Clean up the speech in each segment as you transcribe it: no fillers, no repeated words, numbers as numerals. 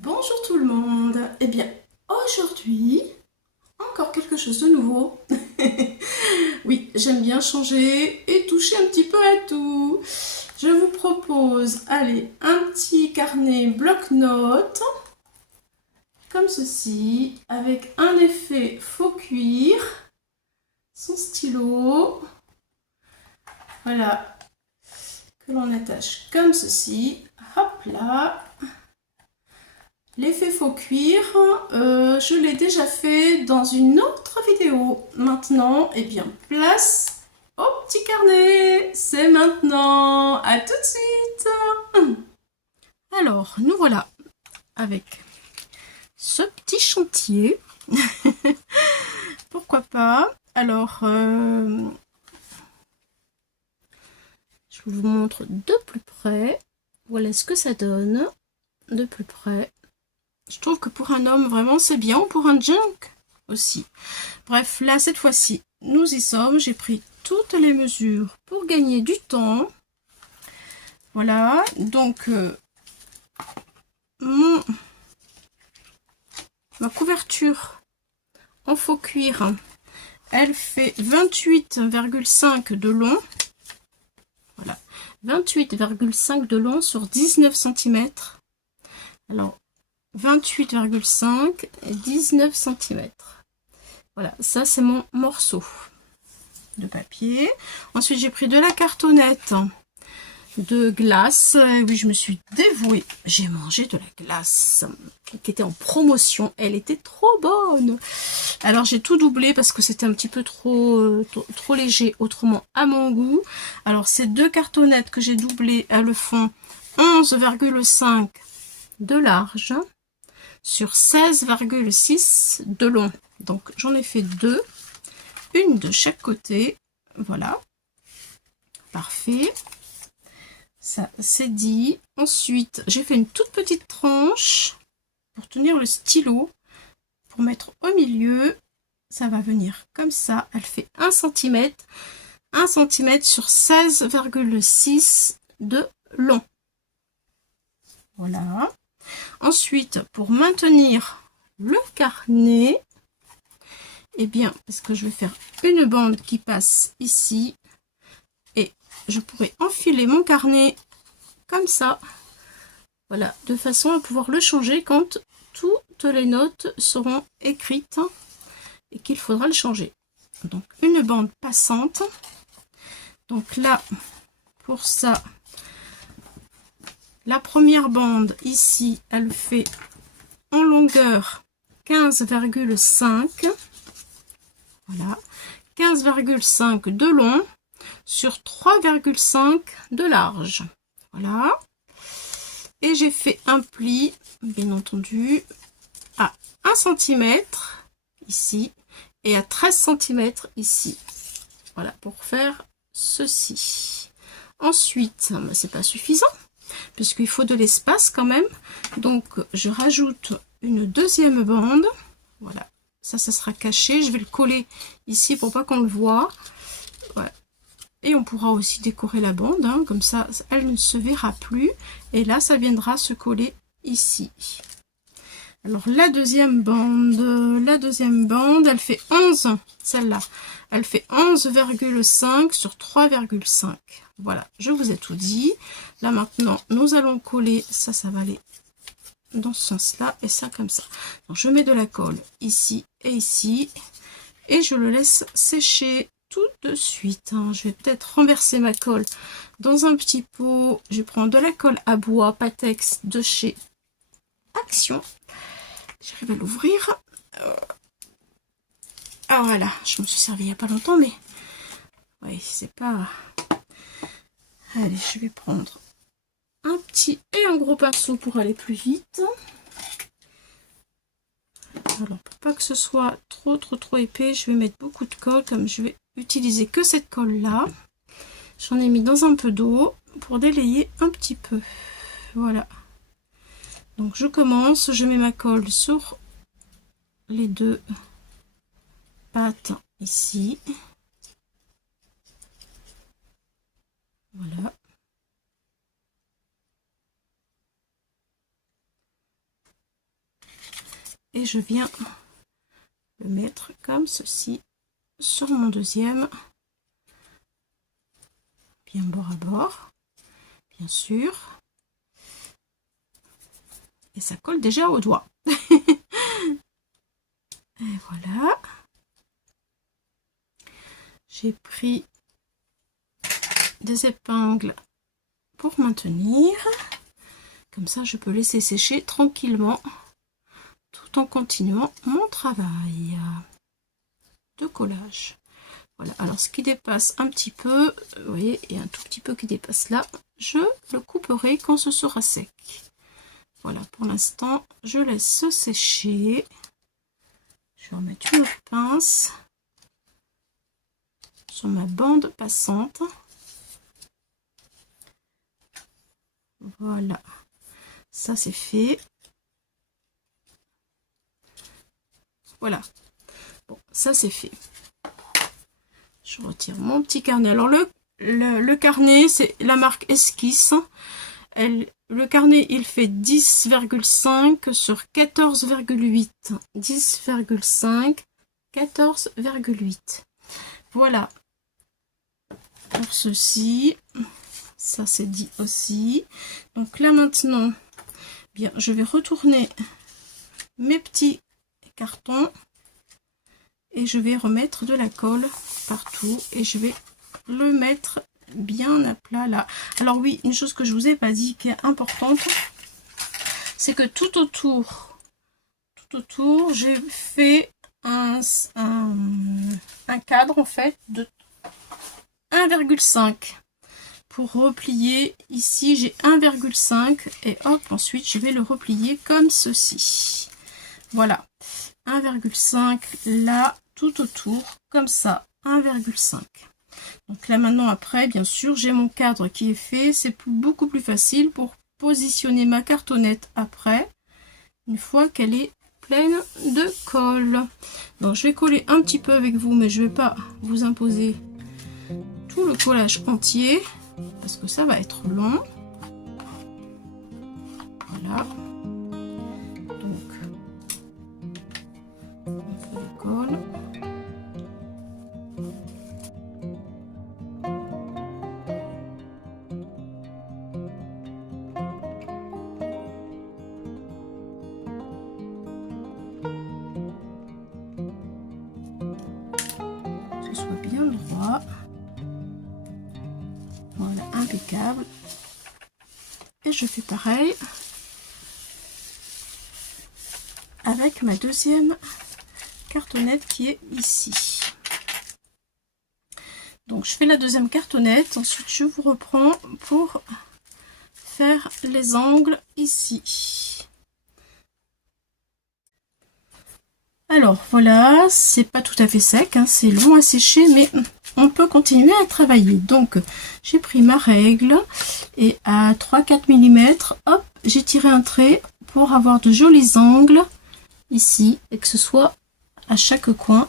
Bonjour tout le monde. Eh bien, aujourd'hui, encore quelque chose de nouveau. Oui, j'aime bien changer et toucher un petit peu à tout. Je vous propose, allez, un petit carnet bloc-notes, comme ceci, avec un effet faux cuir, son stylo, voilà, que l'on attache comme ceci. Hop là. L'effet faux cuir, je l'ai déjà fait dans une autre vidéo. Maintenant, eh bien, place au petit carnet. C'est maintenant. À tout de suite. Alors, nous voilà avec ce petit chantier. Pourquoi pas. Alors, je vous montre de plus près. Voilà ce que ça donne de plus près. Je trouve que pour un homme, vraiment, c'est bien. Ou pour un junk aussi. Bref, là, cette fois-ci, nous y sommes. J'ai pris toutes les mesures pour gagner du temps. Voilà. Donc, ma couverture en faux cuir, elle fait 28,5 de long. Voilà. 28,5 de long sur 19 cm. Alors, 28,5 et 19 cm. Voilà, ça c'est mon morceau de papier. Ensuite, j'ai pris de la cartonnette de glace. Oui, je me suis dévouée. J'ai mangé de la glace qui était en promotion. Elle était trop bonne. Alors, j'ai tout doublé parce que c'était un petit peu trop léger autrement à mon goût. Alors, ces deux cartonnettes que j'ai doublées, elles font 11,5 de large sur 16,6 de long. Donc, j'en ai fait deux. Une de chaque côté. Voilà. Parfait. Ça, c'est dit. Ensuite, j'ai fait une toute petite tranche pour tenir le stylo. Pour mettre au milieu, ça va venir comme ça. Elle fait 1 cm. 1 cm sur 16,6 de long. Voilà. Ensuite, pour maintenir le carnet, eh bien, parce que je vais faire une bande qui passe ici. Et je pourrais enfiler mon carnet comme ça. Voilà, de façon à pouvoir le changer quand toutes les notes seront écrites et qu'il faudra le changer. Donc, une bande passante. Donc là, pour ça, la première bande ici, elle fait en longueur 15,5. Voilà, 15,5 de long sur 3,5 de large. Voilà. Et j'ai fait un pli, bien entendu, à 1 cm ici et à 13 cm ici. Voilà, pour faire ceci. Ensuite, c'est pas suffisant, puisqu'il faut de l'espace quand même. Donc, je rajoute une deuxième bande. Voilà, ça sera caché. Je vais le coller ici pour pas qu'on le voit. Voilà. Et on pourra aussi décorer la bande, hein, comme ça, elle ne se verra plus. Et là, ça viendra se coller ici. Alors, la deuxième bande, elle fait 11, celle-là, elle fait 11,5 sur 3,5. Voilà, je vous ai tout dit. Là, maintenant, nous allons coller, ça va aller dans ce sens-là, et ça comme ça. Donc, je mets de la colle ici et ici, et je le laisse sécher tout de suite. Hein. Je vais peut-être renverser ma colle dans un petit pot. Je prends de la colle à bois Patex de chez Action. J'arrive à l'ouvrir. Ah voilà, je me suis servi il n'y a pas longtemps, mais oui, c'est pas... Allez, je vais prendre un petit et un gros pinceau pour aller plus vite. Alors, pour pas que ce soit trop épais, je vais mettre beaucoup de colle, comme je vais utiliser que cette colle là. J'en ai mis dans un peu d'eau pour délayer un petit peu. Voilà. Donc je commence, je mets ma colle sur les deux pattes ici. Voilà. et je viens le mettre comme ceci sur mon deuxième, bien bord à bord, bien sûr, et ça colle déjà au doigt. Et voilà, j'ai pris des épingles pour maintenir, comme ça je peux laisser sécher tranquillement tout en continuant mon travail de collage. Voilà, alors ce qui dépasse un petit peu, vous voyez, et un tout petit peu qui dépasse là, je le couperai quand ce sera sec. Voilà, pour l'instant je laisse sécher. Je vais remettre une autre pince sur ma bande passante. Voilà, ça c'est fait. Voilà, bon, ça c'est fait. Je retire mon petit carnet. Alors le carnet, c'est la marque Esquisse. Le carnet, il fait 10,5 sur 14,8. 10,5, 14,8. Voilà. Pour ceci, ça c'est dit aussi. Donc là maintenant, bien, je vais retourner mes petits cartons et je vais remettre de la colle partout et je vais le mettre bien à plat là. Alors oui, une chose que je vous ai pas dit qui est importante, c'est que tout autour j'ai fait un cadre en fait de 1,5 pour replier. Ici j'ai 1,5 et hop, ensuite je vais le replier comme ceci. Voilà, 1,5 là tout autour comme ça, 1,5. Donc là maintenant, après bien sûr j'ai mon cadre qui est fait, c'est beaucoup plus facile pour positionner ma cartonnette après, une fois qu'elle est pleine de colle. Donc je vais coller un petit peu avec vous, mais je ne vais pas vous imposer tout le collage entier parce que ça va être long. Voilà, donc on fait la colle. Voilà, impeccable. Et je fais pareil avec ma deuxième cartonnette qui est ici. Donc je fais la deuxième cartonnette, ensuite je vous reprends pour faire les angles ici. Alors voilà, c'est pas tout à fait sec, hein, c'est long à sécher, mais on peut continuer à travailler. Donc j'ai pris ma règle et à 3-4 mm, hop, j'ai tiré un trait pour avoir de jolis angles ici et que ce soit à chaque coin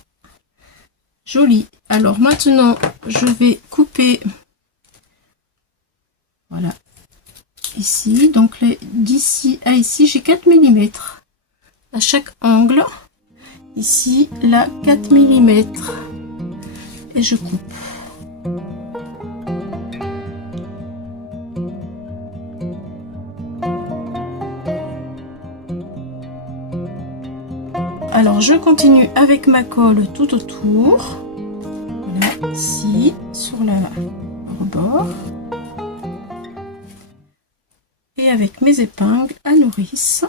joli. Alors maintenant je vais couper, voilà, ici, donc d'ici à ici j'ai 4 mm à chaque angle. Ici, là, 4 mm et je coupe. Alors, je continue avec ma colle tout autour. Voilà, ici, sur le rebord. Et avec mes épingles à nourrice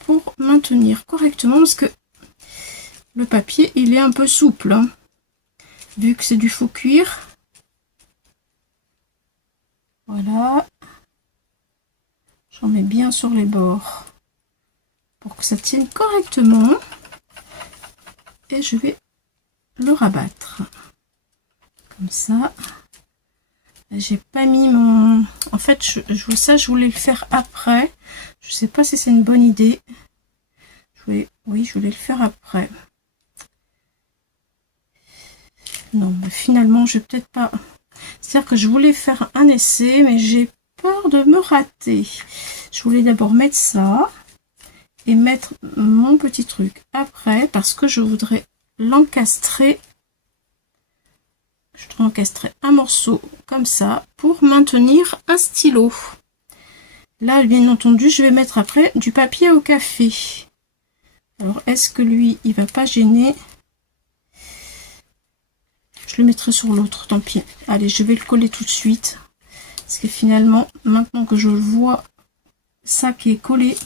pour maintenir correctement parce que le papier, il est un peu souple, hein, vu que c'est du faux cuir. Voilà. J'en mets bien sur les bords pour que ça tienne correctement. Et je vais le rabattre. Comme ça. J'ai pas mis mon... En fait, je voulais le faire après. Je sais pas si c'est une bonne idée. Oui, je voulais le faire après. Non, mais finalement, je vais peut-être pas... C'est-à-dire que je voulais faire un essai, mais j'ai peur de me rater. Je voulais d'abord mettre ça. et mettre mon petit truc après parce que je voudrais l'encastrer. Je voudrais encastrer un morceau comme ça pour maintenir un stylo. Là, bien entendu, je vais mettre après du papier au café. Alors, est-ce que lui, il va pas gêner? Je le mettrai sur l'autre, tant pis. Allez, je vais le coller tout de suite. Parce que finalement, maintenant que je vois ça qui est collé,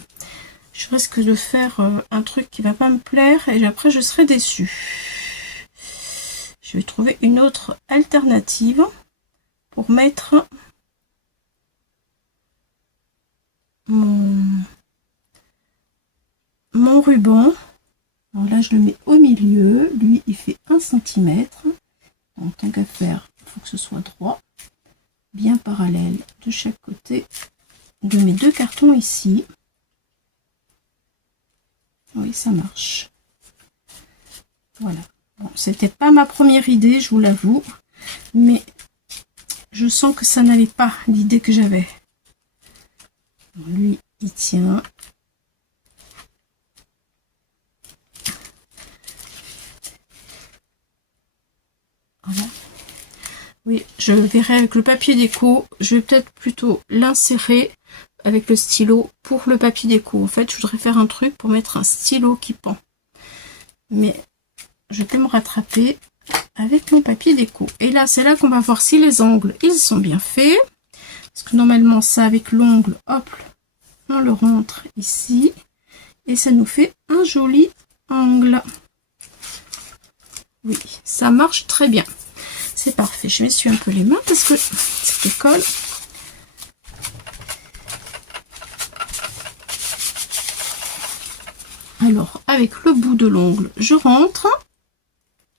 je risque de faire un truc qui va pas me plaire et après je serai déçue. Je vais trouver une autre alternative pour mettre mon ruban. Alors là, je le mets au milieu. Lui, il fait 1 cm. En tant qu'à faire, il faut que ce soit droit, bien parallèle de chaque côté de mes 2 cartons ici. Oui, ça marche. Voilà. Bon, c'était pas ma première idée, je vous l'avoue, mais je sens que ça n'allait pas, l'idée que j'avais. Lui, il tient. Voilà. Oui, je verrai avec le papier déco. Je vais peut-être plutôt l'insérer avec le stylo pour le papier déco. En fait, je voudrais faire un truc pour mettre un stylo qui pend. Mais je peux me rattraper avec mon papier déco. Et là, c'est là qu'on va voir si les angles, ils sont bien faits. Parce que normalement, ça, avec l'ongle, hop, on le rentre ici. Et ça nous fait un joli angle. Oui, ça marche très bien. C'est parfait. Je m'essuie un peu les mains parce que c'était colle. Alors, avec le bout de l'ongle, je rentre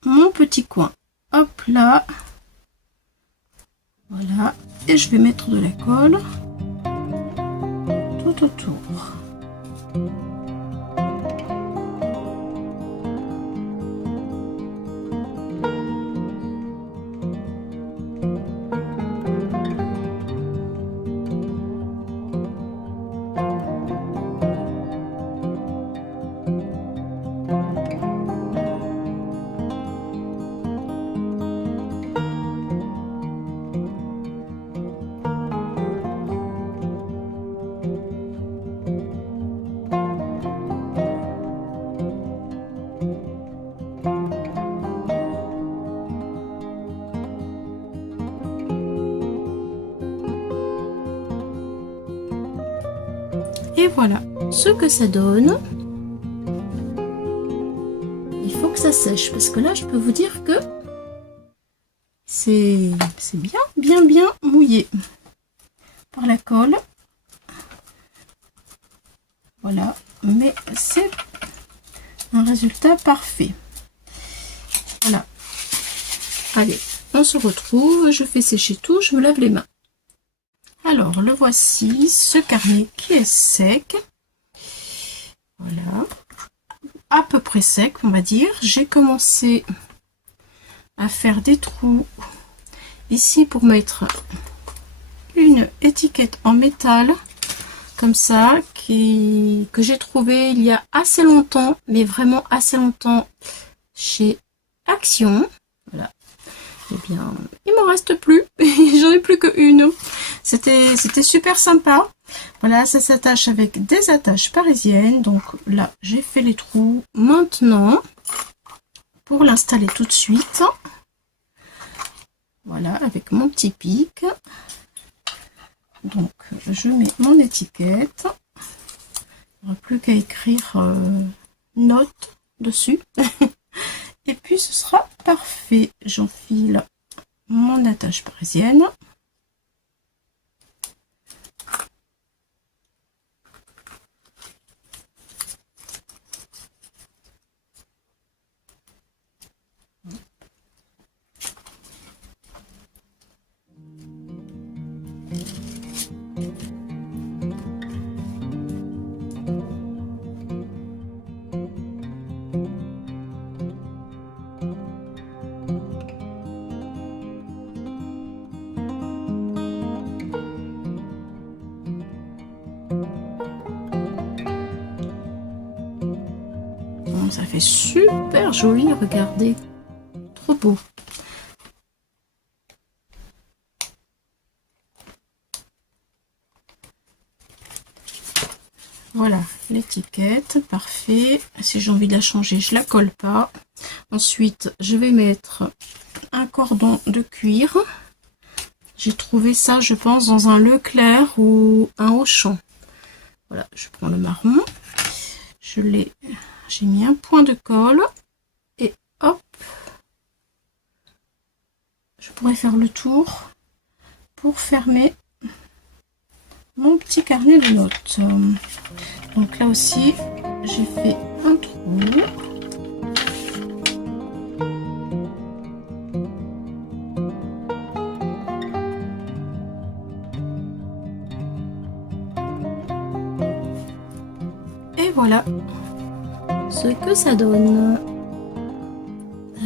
mon petit coin. Hop là. Voilà. Et je vais mettre de la colle tout autour. Et voilà ce que ça donne. Il faut que ça sèche parce que là je peux vous dire que c'est bien mouillé par la colle. Voilà, mais c'est un résultat parfait. Voilà. Allez, on se retrouve. Je fais sécher tout, je me lave les mains. Alors, le voici, ce carnet qui est sec. Voilà. À peu près sec, on va dire. J'ai commencé à faire des trous ici pour mettre une étiquette en métal, comme ça, que j'ai trouvé il y a assez longtemps, mais vraiment assez longtemps, chez Action. Voilà. Eh bien, il m'en reste plus. J'en ai plus qu'une. C'était super sympa. Voilà, ça s'attache avec des attaches parisiennes. Donc là, j'ai fait les trous. Maintenant, pour l'installer tout de suite, voilà, avec mon petit pic. Donc, je mets mon étiquette. Il n'y aura plus qu'à écrire note dessus. Et puis, ce sera parfait. J'enfile mon attache parisienne. Ça fait super joli, regardez. Trop beau. Voilà l'étiquette, parfait. Si j'ai envie de la changer, je la colle pas. Ensuite, je vais mettre un cordon de cuir. J'ai trouvé ça, je pense, dans un Leclerc ou un Auchan. Voilà, je prends le marron. J'ai mis un point de colle et hop, je pourrais faire le tour pour fermer mon petit carnet de notes. Donc là aussi, j'ai fait un trou. Et voilà ce que ça donne.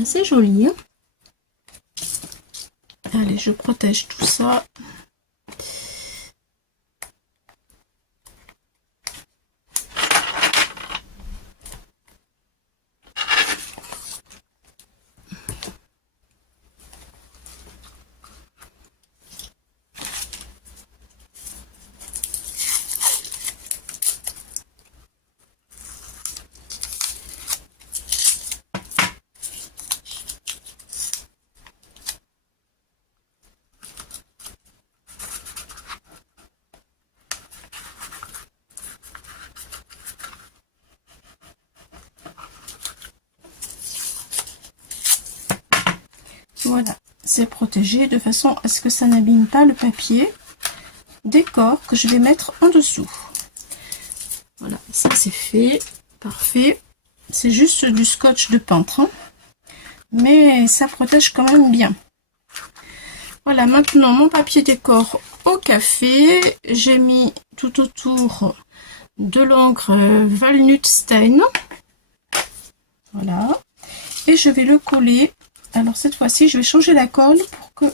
C'est joli, hein? Allez, je protège tout ça. Voilà, c'est protégé de façon à ce que ça n'abîme pas le papier décor que je vais mettre en dessous. Voilà, ça c'est fait, parfait. C'est juste du scotch de peintre, hein, mais ça protège quand même bien. Voilà, maintenant mon papier décor au café. J'ai mis tout autour de l'encre Walnut Stain. Voilà, et je vais le coller. Alors cette fois-ci, je vais changer la colle pour que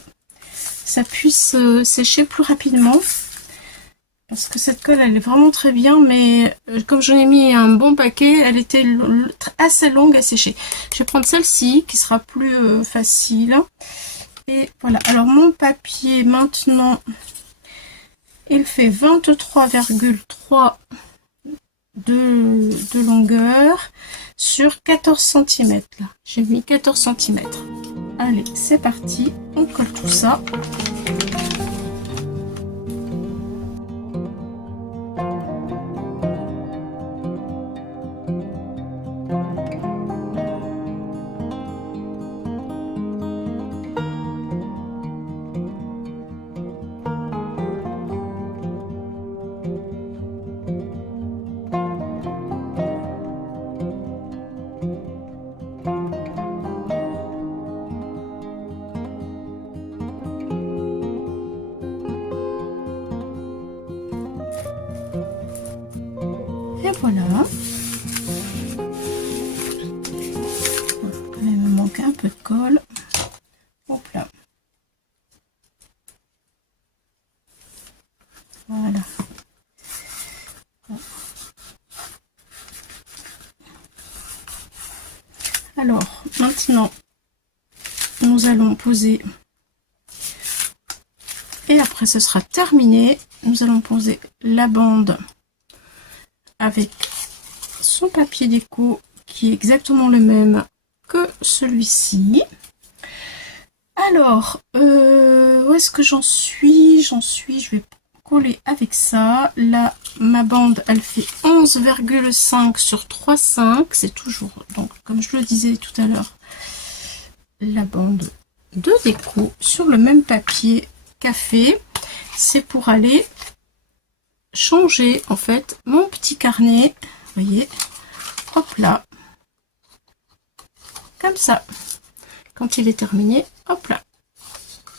ça puisse sécher plus rapidement. Parce que cette colle, elle est vraiment très bien, mais comme j'en ai mis un bon paquet, elle était assez longue à sécher. Je vais prendre celle-ci, qui sera plus facile. Et voilà, alors mon papier, maintenant, il fait 23,3 de longueur sur 14 cm. J'ai mis 14 cm. Allez, c'est parti, on colle tout ça. Et voilà. Il me manque un peu de colle. Hop là. Voilà. Alors, maintenant, nous allons poser, et après ce sera terminé, nous allons poser la bande avec son papier déco qui est exactement le même que celui-ci. Alors, où est-ce que j'en suis? Je vais coller avec ça. Là, ma bande, elle fait 11,5 sur 3,5. C'est toujours, donc, comme je le disais tout à l'heure, la bande de déco sur le même papier café. C'est pour aller changer, en fait, mon petit carnet. Vous voyez, hop là. Comme ça. Quand il est terminé, hop là,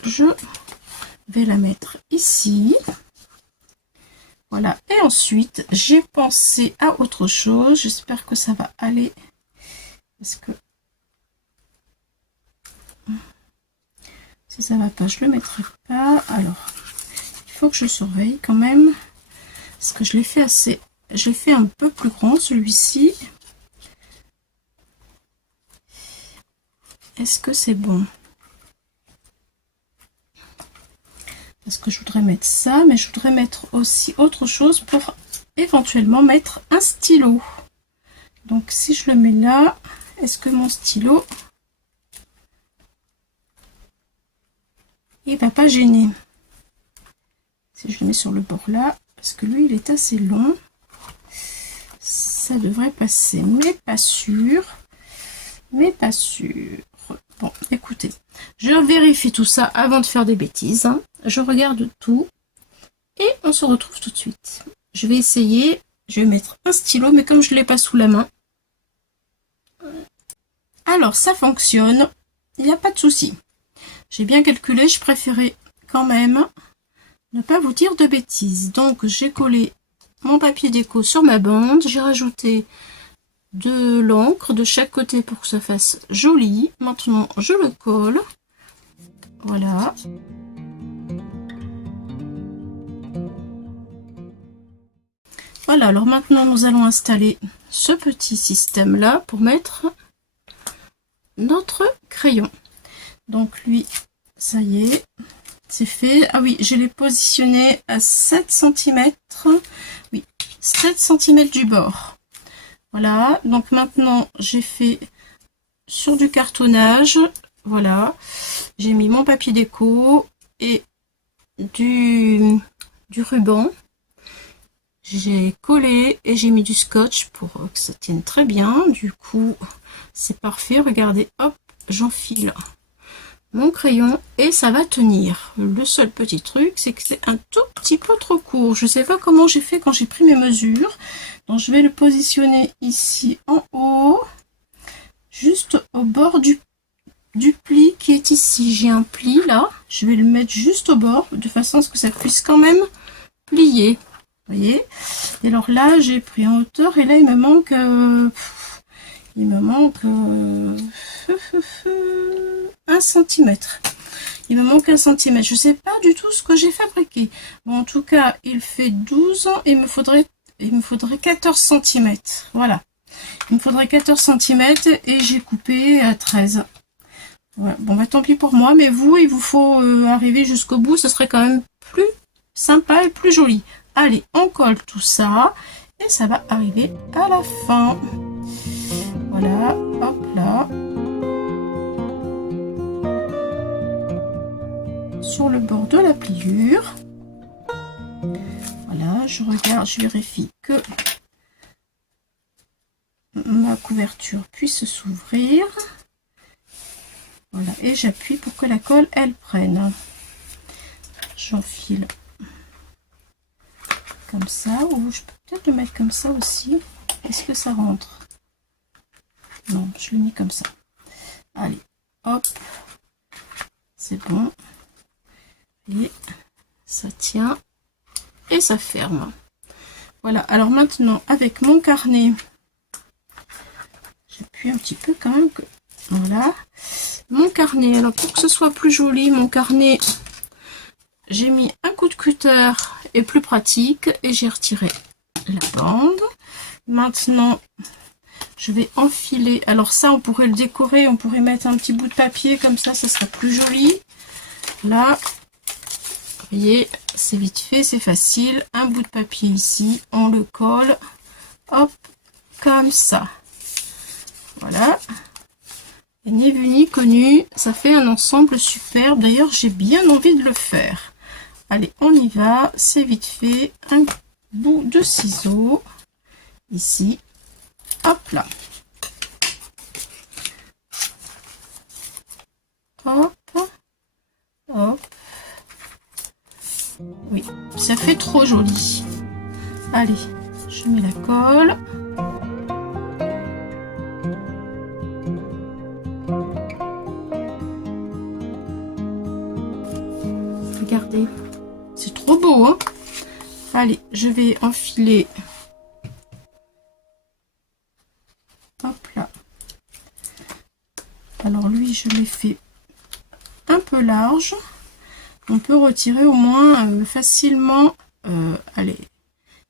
je vais la mettre ici. Voilà, et ensuite, j'ai pensé à autre chose. J'espère que ça va aller. Parce que si ça va pas, je le mettrai pas. Alors, il faut que je surveille quand même. Parce que je l'ai fait assez... J'ai fait un peu plus grand, celui-ci. Est-ce que c'est bon? Parce que je voudrais mettre ça, mais je voudrais mettre aussi autre chose pour éventuellement mettre un stylo. Donc si je le mets là, est-ce que mon stylo, il va pas gêner? Si je le mets sur le bord là, parce que lui il est assez long, ça devrait passer, mais pas sûr. Mais pas sûr. Bon, écoutez, je vérifie tout ça avant de faire des bêtises. Hein. Je regarde tout et on se retrouve tout de suite. Je vais essayer, je vais mettre un stylo, mais comme je ne l'ai pas sous la main. Alors, ça fonctionne, il n'y a pas de souci. J'ai bien calculé, je préférais quand même ne pas vous dire de bêtises. Donc, j'ai collé mon papier déco sur ma bande, j'ai rajouté de l'encre de chaque côté pour que ça fasse joli. Maintenant je le colle, voilà. Voilà, alors maintenant nous allons installer ce petit système là pour mettre notre crayon. Donc lui, ça y est, c'est fait. Ah oui, je l'ai positionné à 7 cm, oui, 7 cm du bord. Voilà, donc maintenant j'ai fait sur du cartonnage, voilà, j'ai mis mon papier déco et du ruban, j'ai collé et j'ai mis du scotch pour que ça tienne très bien. Du coup c'est parfait, regardez, hop, j'enfile mon crayon et ça va tenir. Le seul petit truc, c'est que c'est un tout petit peu trop court. Je sais pas comment j'ai fait quand j'ai pris mes mesures. Donc je vais le positionner ici en haut, juste au bord du pli qui est ici. J'ai un pli là, je vais le mettre juste au bord de façon à ce que ça puisse quand même plier. Vous voyez? Et alors là, j'ai pris en hauteur et là il me manque un centimètre. Il me manque 1 cm. Je sais pas du tout ce que j'ai fabriqué. Bon, en tout cas, il fait 12 ans et il me faudrait 14 cm. Voilà. Il me faudrait 14 cm et j'ai coupé à 13. Voilà. Bon, bah tant pis pour moi, mais vous, il vous faut arriver jusqu'au bout. Ce serait quand même plus sympa et plus joli. Allez, on colle tout ça et ça va arriver à la fin. Voilà, hop là. Sur le bord de la pliure. Voilà, je regarde, je vérifie que ma couverture puisse s'ouvrir. Voilà, et j'appuie pour que la colle, elle prenne. J'enfile comme ça, ou je peux peut-être le mettre comme ça aussi. Est-ce que ça rentre? Non, je le mets comme ça. Allez, hop, c'est bon. Et ça tient et ça ferme. Voilà, alors maintenant avec mon carnet, j'appuie un petit peu quand même que voilà mon carnet. Alors pour que ce soit plus joli, mon carnet, j'ai mis un coup de cutter et plus pratique et j'ai retiré la bande. Maintenant je vais enfiler, alors ça on pourrait le décorer, on pourrait mettre un petit bout de papier comme ça serait plus joli. Là, vous voyez, c'est vite fait, c'est facile. Un bout de papier ici, on le colle, hop, comme ça. Voilà. Et ni vu ni connu, ça fait un ensemble superbe. D'ailleurs, j'ai bien envie de le faire. Allez, on y va, c'est vite fait. Un bout de ciseaux, ici, hop là. Hop, hop. Oui, ça fait trop joli. Allez, je mets la colle. Regardez, c'est trop beau, hein? Allez, je vais enfiler. Hop là. Alors lui, je l'ai fait un peu large. On peut retirer au moins facilement, allez,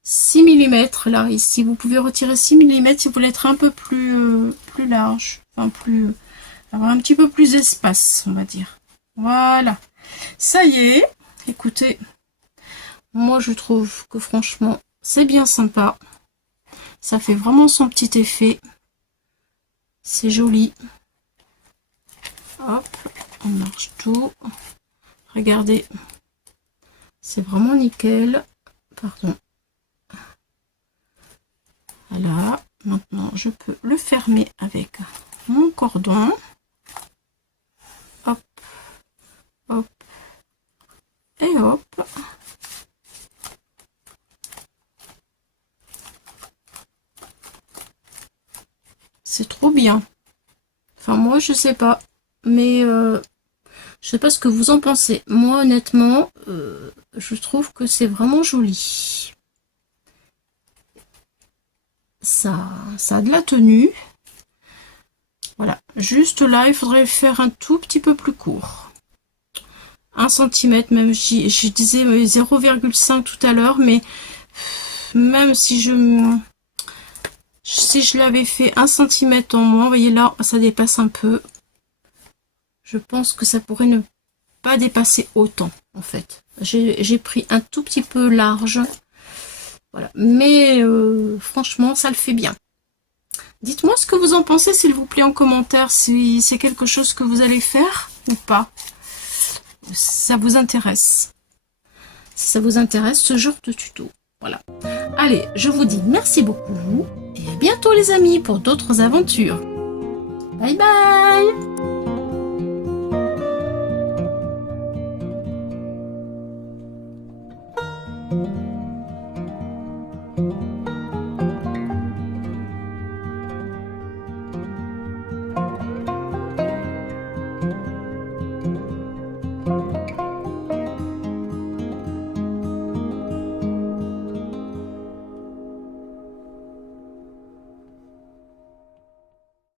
6 mm là, ici. Vous pouvez retirer 6 mm si vous voulez être un peu plus large, enfin plus avoir un petit peu plus d'espace, on va dire. Voilà, ça y est. Écoutez, moi je trouve que franchement c'est bien sympa, ça fait vraiment son petit effet, c'est joli. Hop, on marche tout, regardez, c'est vraiment nickel. Pardon. Voilà, maintenant je peux le fermer avec mon cordon. Hop, hop et hop. C'est trop bien. Enfin moi je sais pas, mais je sais pas ce que vous en pensez. Moi honnêtement, je trouve que c'est vraiment joli. Ça a de la tenue. Voilà, juste là, il faudrait faire un tout petit peu plus court. 1 cm, même je disais 0,5 tout à l'heure, mais même si je l'avais fait 1 cm en moins, vous voyez là, ça dépasse un peu. Je pense que ça pourrait ne pas dépasser autant, en fait. J'ai pris un tout petit peu large. Voilà, mais franchement, ça le fait bien. Dites-moi ce que vous en pensez, s'il vous plaît, en commentaire, si c'est quelque chose que vous allez faire ou pas. Ça vous intéresse. Si ça vous intéresse, ce genre de tuto. Voilà. Allez, je vous dis merci beaucoup et à bientôt les amis pour d'autres aventures. Bye bye!